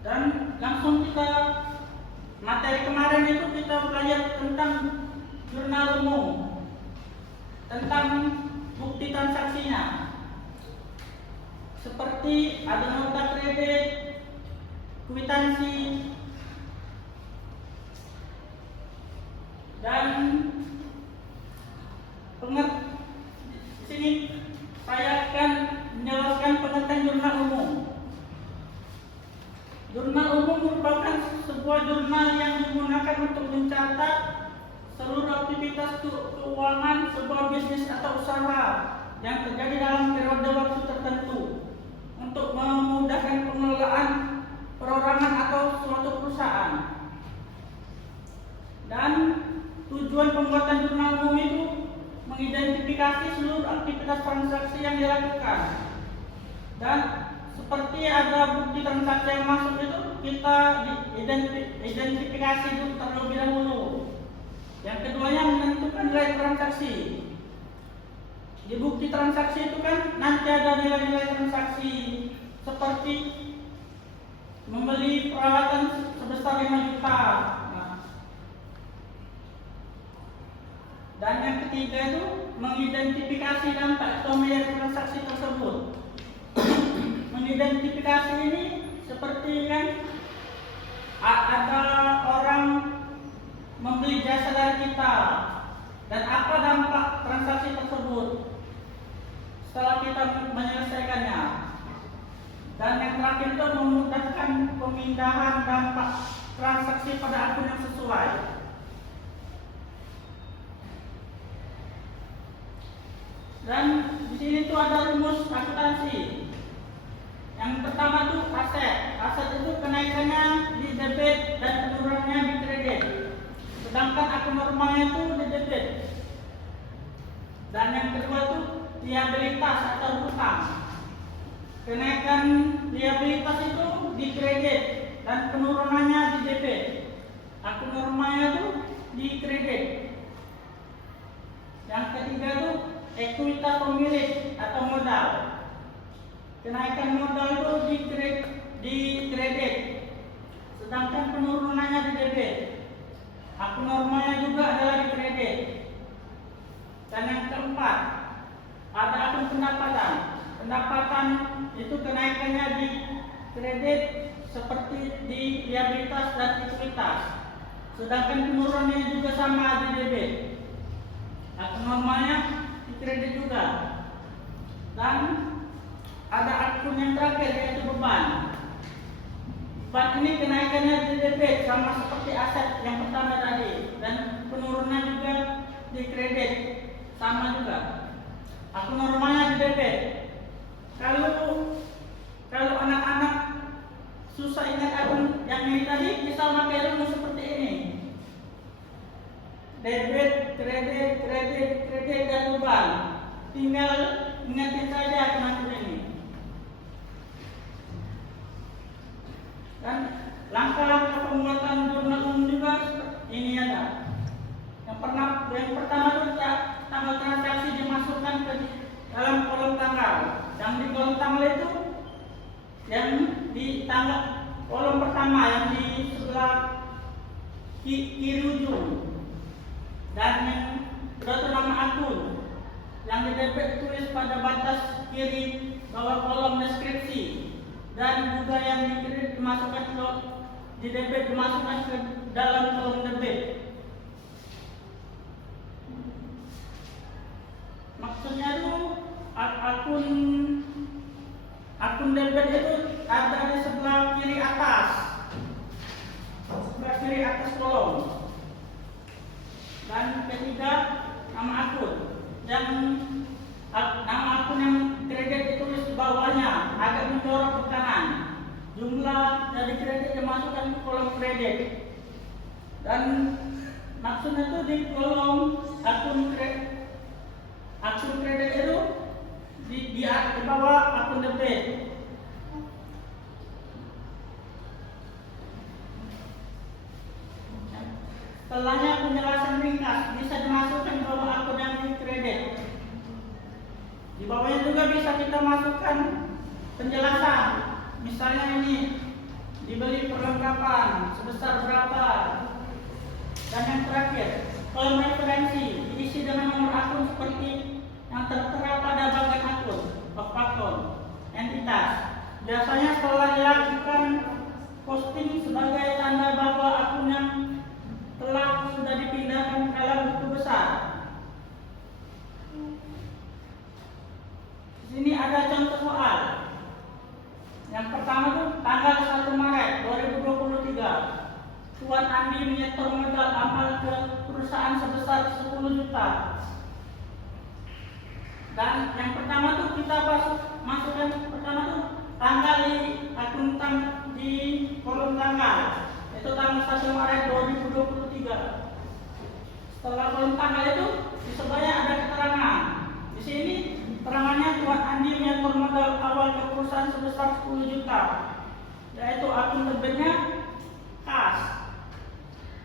Dan langsung kita materi kemarin itu kita belajar tentang jurnal umum, tentang bukti transaksinya, seperti ada nota kredit, kwitansi, dan di sini saya akan menjelaskan pengertian jurnal umum. Jurnal umum merupakan sebuah jurnal yang digunakan untuk mencatat seluruh aktivitas keuangan sebuah bisnis atau usaha yang terjadi dalam periode waktu tertentu untuk memudahkan pengelolaan perorangan atau suatu perusahaan. Dan tujuan pembuatan jurnal umum itu mengidentifikasi seluruh aktivitas transaksi yang dilakukan. Dan seperti ada bukti transaksi yang masuk itu, kita identifikasi itu terlebih dahulu. Yang keduanya menentukan nilai transaksi. Di bukti transaksi itu kan nanti ada nilai-nilai transaksi seperti membeli peralatan sebesar 5 juta. Dan yang ketiga itu mengidentifikasi dampak atau nilai transaksi tersebut. Mengidentifikasi ini seperti kan ada orang membeli jasa dari kita dan apa dampak transaksi tersebut setelah kita menyelesaikannya. Dan yang terakhir itu memudahkan pemindahan dampak transaksi pada akun yang sesuai. Dan di sini tuh ada rumus akuntansi. Yang pertama tuh aset. Aset itu kenaikannya di debit dan penurunannya di kredit. Sedangkan akun normalnya itu di debit. Dan yang kedua tuh liabilitas atau hutang. Kenaikan liabilitas itu di kredit dan penurunannya di debit. Akun normalnya tuh di kredit. Yang ketiga tuh ekuitas pemilik atau modal. Kenaikan modal itu di kredit, sedangkan penurunannya di debit. Akun normalnya juga adalah di kredit. Dan yang keempat, ada akun pendapatan. Pendapatan itu kenaikannya di kredit seperti di liabilitas dan ekuitas, sedangkan penurunannya juga sama di debit. Akun normalnya di kredit juga. Dan ada akun yang terakhir yaitu beban. Beban ini kenaikannya di debit sama seperti aset yang pertama tadi, dan penurunan juga di kredit sama juga. Akun normalnya di debit. Kalau anak-anak susah ingat akun yang ini tadi, bisa pakai rumus seperti ini. Debit, kredit dan beban. Tinggal ingatin saja akun ini. Dan langkah-langkah pembuatan jurnal umum juga ini ada. Yang pertama itu tanggal transaksi dimasukkan ke dalam kolom tanggal. Yang di kolom tanggal itu yang di tanggal kolom pertama yang di sebelah kiri ujung. Dan yang kedua nama akun. Yang di debit tulis pada batas kiri bawah kolom deskripsi. Dan juga yang di kredit dimasukkan ke di debit dimasukkan ke dalam kolom debit. Maksudnya itu akun debit itu ada di sebelah kiri atas. Sebelah kiri atas kolom. Dan ketiga nama akun. Yang nama akun yang kredit ditulis di bawahnya agak menjorok ke kanan. Jumlah dari kredit dimasukkan ke kolom kredit. Dan maksudnya itu di kolom akun kredit itu di bawah akun debit. Setelahnya penjelasan ringkas bisa dimasukkan di bawah akun yang di kredit. Di bawahnya juga bisa kita masukkan penjelasan. Misalnya ini dibeli beranggapan sebesar berapa. Dan yang terakhir, kolom referensi diisi dengan nomor akun seperti yang tertera pada bagian akun, akun, entitas. Biasanya setelah dilakukan posting sebagai tanda bahwa akun yang telah sudah dipindahkan ke dalam buku besar. Di sini ada contoh soal. Yang pertama tuh tanggal 1 Maret 2023. Tuan Andi menyetor modal amal ke perusahaan sebesar 10 juta. Dan yang pertama tuh kita masukkan pertama tuh tanggal di akun di kolom tanggal. Itu tanggal 1 Maret 2023. Setelah kolom tanggal itu di sebelahnya ada keterangan. Di sini keterangannya Tuan Andi menyetor modal awal ke perusahaan sebesar 10 juta. Yaitu akun debitnya kas.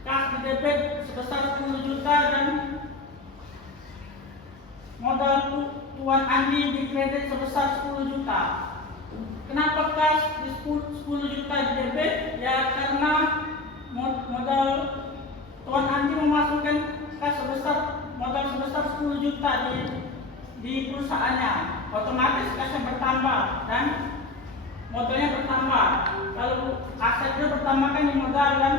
Kas di debit sebesar 10 juta dan modal Tuan Andi di kredit sebesar 10 juta. Kenapa kas di 10 juta di debit? Ya karena modal Tuan Andi memasukkan kas modal sebesar 10 juta di perusahaannya. Otomatis kasnya bertambah dan modalnya bertambah. Kalau asetnya bertambah kan di modal dan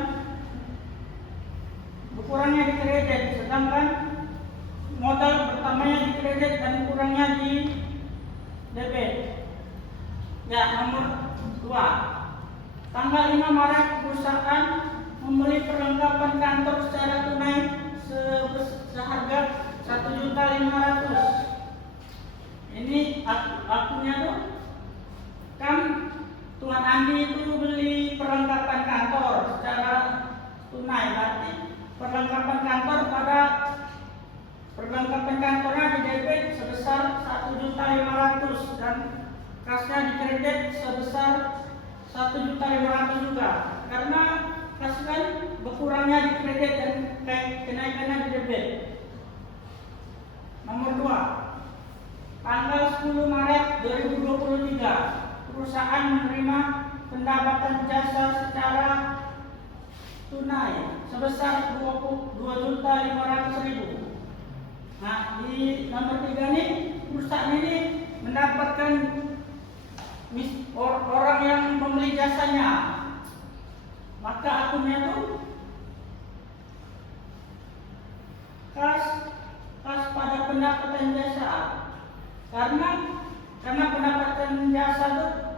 berkurangnya di kredit, sedangkan modal bertambahnya di kredit dan kurangnya di debit. Ya, nomor 2. Tanggal 5 Maret perusahaan membeli perlengkapan kantor secara tunai seharga 1.500.000. Ini akunnya tuh kan Tuan Andi itu beli perlengkapan kantor secara tunai, berarti perlengkapan kantornya di debit sebesar 1.500.000 dan kasnya di kredit sebesar 1.500.000 juga. Karena kas kan berkurangnya di kredit dan kenaikannya di debit. Nomor 2. Tanggal 10 Maret 2023 perusahaan menerima pendapatan jasa secara tunai sebesar 22.500.000. Nah, di nomor 3 nih perusahaan ini mendapatkan orang yang membeli jasanya. Maka akunnya tuh kas pada pendapatan jasa. Karena pendapatan jasa tuh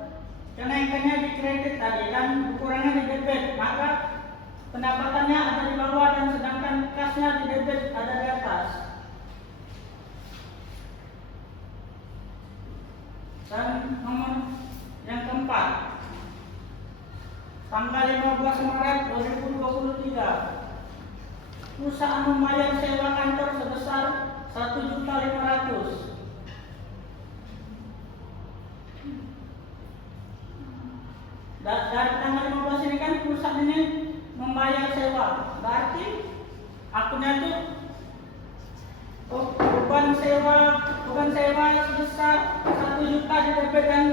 kenaikannya di kredit tadi dan berkurangnya di debit, maka pendapatannya ada di bawah dan sedangkan kasnya di debit ada di atas. Dan nomor yang keempat, tanggal 15 Maret 2023 perusahaan membayar sewa kantor sebesar 1.500.000. Dari tanggal 15 ini kan perusahaan ini membayar sewa, berarti akunnya itu beban sewa sebesar 1 juta di debit dan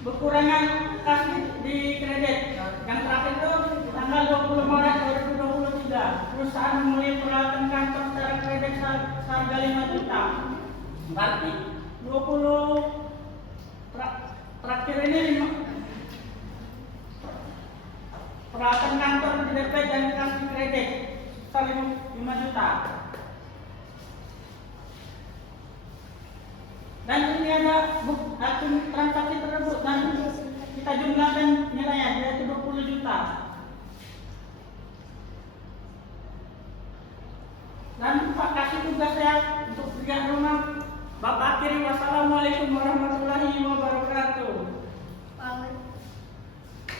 berkurangnya kas di kredit. Yang terakhir itu tanggal 20 Maret 2023 perusahaan membeli peralatan kantor secara kredit seharga 5 juta. Berarti 20 terakhir ini peralatan kantor di debit dan kas di kredit sekitar 5 juta. Dan ini ada akun transaksi tersebut dan kita jumlahkan nilainya yaitu 20 juta. Dan Pak kasih tugas saya untuk kerja rumah. Bapak akhiri, wassalamualaikum warahmatullahi wabarakatuh.